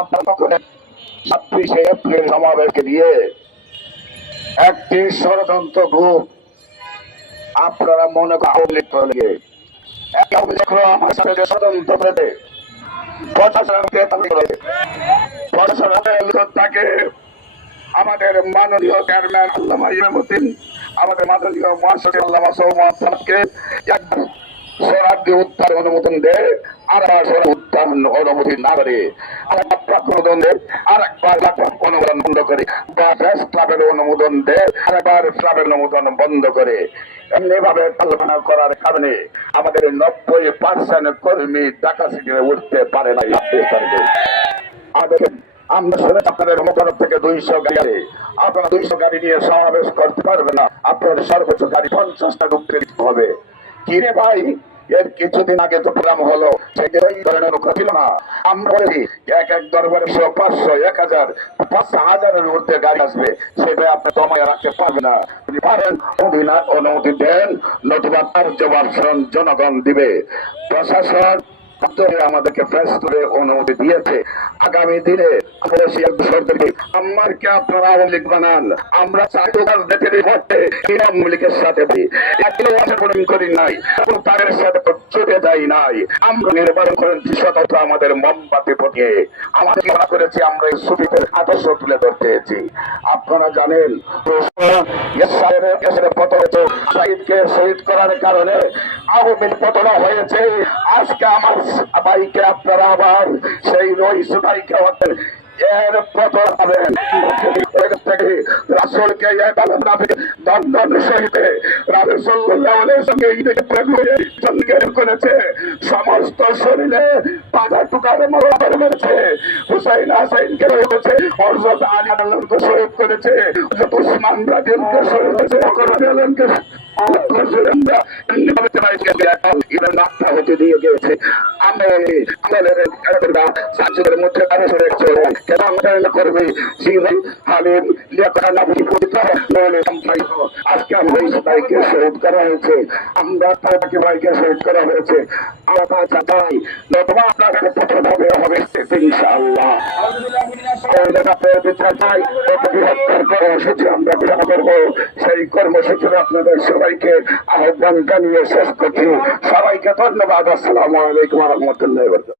আপনার তখন 27শে এপ্রিল সমাবেশকে দিয়ে একটি ষড়যন্ত্র গ্রুপ আপনারা মনে আওয়ামী লীগ আমার সাথে যে ষড়যন্ত্র করেছে তাকে আমাদের মাননীয় চেয়ারম্যান আল্লামা ইমামউদ্দিন, আমাদের মাননীয় মহাসচিব আল্লামা সৌমকে শরণার্থী উদ্ধার অনুমোদন দেয়, আর উদ্ধার অনুমতি না করে অনুমোদন দেয়, আর একবার অনুমোদন বন্ধ করে, প্রেস ক্লাবের অনুমোদন দেয়, আর একবার ক্লাবের অনুমোদন বন্ধ করে। এমনি ভাবে কল্পনা করার কারণে আমাদের 90% কর্মী ঢাকা সিটিতে উঠতে পারে না। আমরা শুনে আপনাদের মোকারফ থেকে 200 গাড়ি, আপনারা 200 গাড়ি নিয়ে সমাবেশ করতে পারবে না, আপনার সর্বোচ্চ গাড়ি 50টা ঢুকতে দিতে হবে। কিরে ভাই, এর কিছুদিন আগে তো প্রোগ্রাম হলো, সেই ধরনের ছিল না। আমরা বলি এক দরবারে 100, 500, 1000, 5000-এর ঊর্ধ্বে গাড়ি আসবে, সেটা আপনি জমায় রাখতে পারবে না। যদি পারেন অনুমতি দেন, নতুবা তার জবাব জনগণ দিবে। প্রশাসন আমাদেরকে প্রেস করে অনুমতি দিয়েছে। আগামী দিনে আমারকে আপনারা আওয়ামী লীগ বানান, আমরা আওয়ামী লীগের সাথে করি নাই, তাদের সাথে চলে যাই নাই। আমরা নির্বাচন করেন আমাদের মোমবাতি পটিয়ে আমাদের মনে করেছি আমরা এই সুবিধের আদর্শ তুলে ধরতে চেয়েছি। আপনারা জানেন শহীদকে শহীদ করার কারণে আওয়ামী লীগ পতন হয়েছে। আজকে আমার ভাইকে আপনারা আবার সেই রইস ভাইকে এর পতন হবেন। রাসূলকে করেছে, সমস্ত শরীরে পাটা টুকারে মেরেছে, হুসাইন হাসাইনকে রয়েছে, হযরত আলী আল্লাহকে শহীদ করেছে, হযরত উসমান রাদিয়াল্লাহু শহীদ করেছে, আল্লাহকে হতে দিয়ে গিয়েছে। আজকে আমরা ভাইকে শহীদ করা হয়েছে, আমরা তাকে ভাইকে শহীদ করা হয়েছে। আমরা চাই নতুবা আপনাদের পথে হবে ইনশাআল্লাহ। কর্মসূচি আমরা গ্রহণ করবো, সেই কর্মসূচি আপনাদের সবাইকে আহ্বান জানিয়ে শেষ করছি। সবাইকে ধন্যবাদ। আসসালামু আলাইকুম ওয়া রাহমাতুল্লাহি ওয়া বারাকাতুহু।